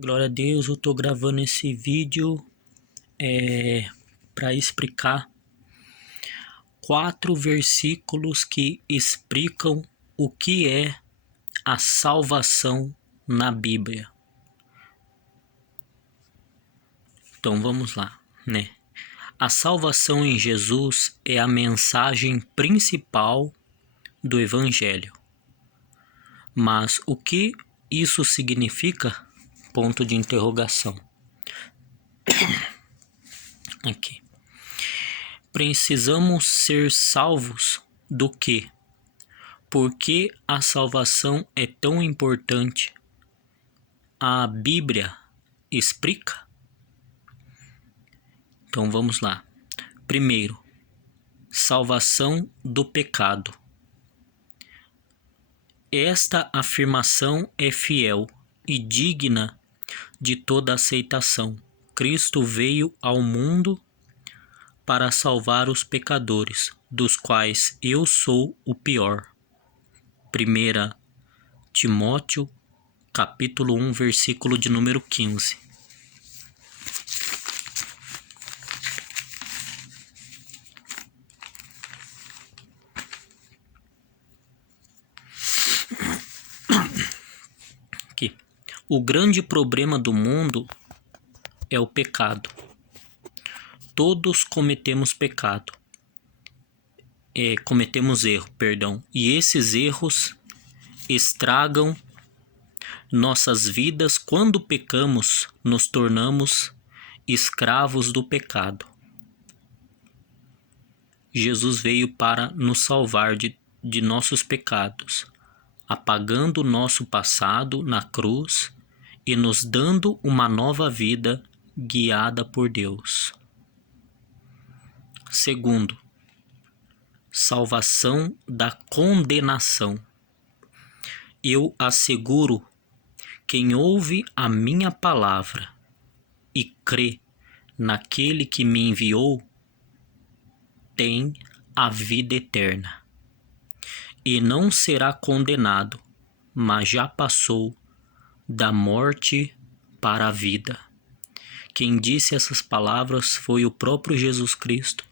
Glória a Deus, eu estou gravando esse vídeo para explicar 4 versículos que explicam o que é a salvação na Bíblia. Então vamos lá, né? A salvação em Jesus é a mensagem principal do Evangelho. Mas o que isso significa? Ponto de interrogação. Aqui. Precisamos ser salvos do quê? Por que a salvação é tão importante? A Bíblia explica? Então vamos lá. Primeiro, salvação do pecado. Esta afirmação é fiel e digna de toda aceitação. Cristo veio ao mundo para salvar os pecadores, dos quais eu sou o pior. 1 Timóteo, capítulo 1, versículo de número 15. Aqui. O grande problema do mundo é o pecado. Todos cometemos pecado. Cometemos erro, perdão. E esses erros estragam nossas vidas. Quando pecamos, nos tornamos escravos do pecado. Jesus veio para nos salvar de nossos pecados, apagando o nosso passado na cruz e nos dando uma nova vida guiada por Deus. Segundo, salvação da condenação. Eu asseguro, quem ouve a minha palavra e crê naquele que me enviou, tem a vida eterna e não será condenado, mas já passou da morte para a vida. Quem disse essas palavras foi o próprio Jesus Cristo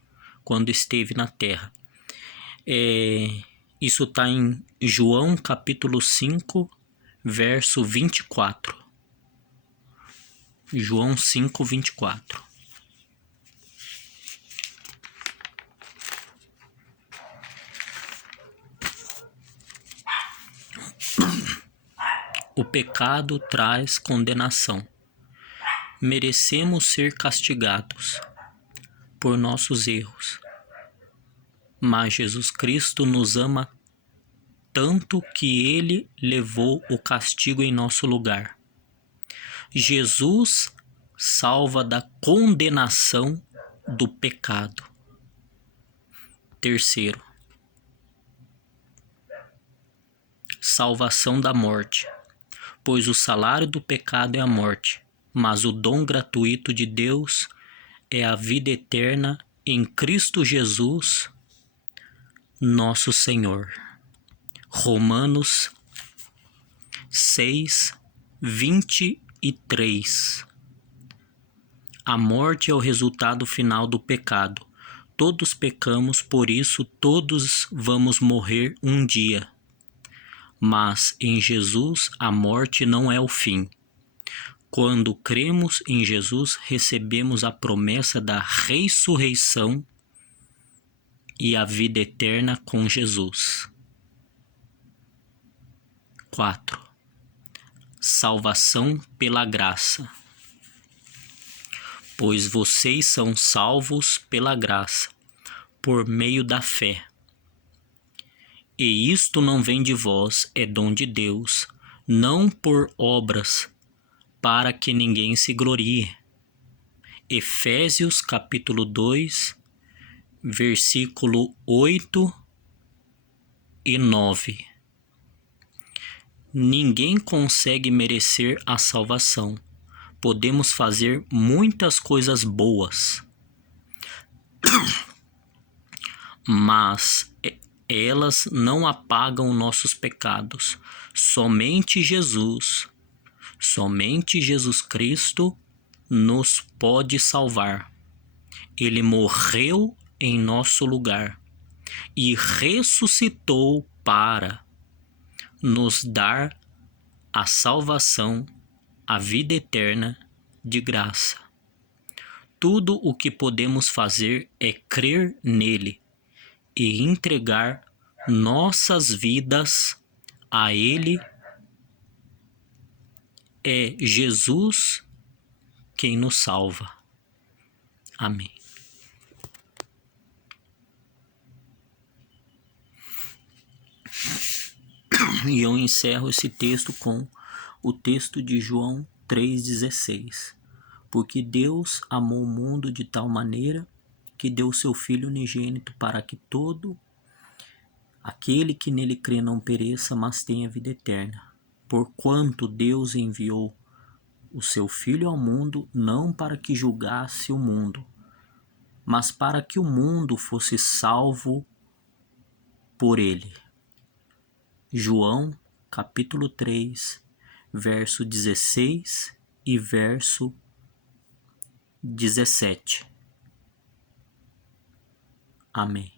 quando esteve na terra. Isso está em João capítulo 5, verso 24. João 5, 24. O pecado traz condenação. Merecemos ser castigados por nossos erros. Mas Jesus Cristo nos ama tanto que Ele levou o castigo em nosso lugar. Jesus salva da condenação do pecado. Terceiro, salvação da morte. Pois o salário do pecado é a morte, mas o dom gratuito de Deus é a vida eterna em Cristo Jesus, nosso Senhor. Romanos 6, 23. A morte é o resultado final do pecado. Todos pecamos, por isso todos vamos morrer um dia. Mas em Jesus a morte não é o fim. Quando cremos em Jesus, recebemos a promessa da ressurreição e a vida eterna com Jesus. 4. Salvação pela graça. Pois vocês são salvos pela graça, por meio da fé. E isto não vem de vós, é dom de Deus, não por obras, para que ninguém se glorie. Efésios capítulo 2, versículo 8 e 9. Ninguém consegue merecer a salvação. Podemos fazer muitas coisas boas, mas elas não apagam nossos pecados. Somente Jesus, Somente Jesus Cristo nos pode salvar. Ele morreu em nosso lugar e ressuscitou para nos dar a salvação, a vida eterna de graça. Tudo o que podemos fazer é crer nele e entregar nossas vidas a ele. É Jesus quem nos salva. Amém. E eu encerro esse texto com o texto de João 3,16. Porque Deus amou o mundo de tal maneira que deu seu Filho unigênito para que todo aquele que nele crê não pereça, mas tenha vida eterna. Porquanto Deus enviou o seu Filho ao mundo não para que julgasse o mundo, mas para que o mundo fosse salvo por ele. João, capítulo 3, verso 16 e verso 17. Amém.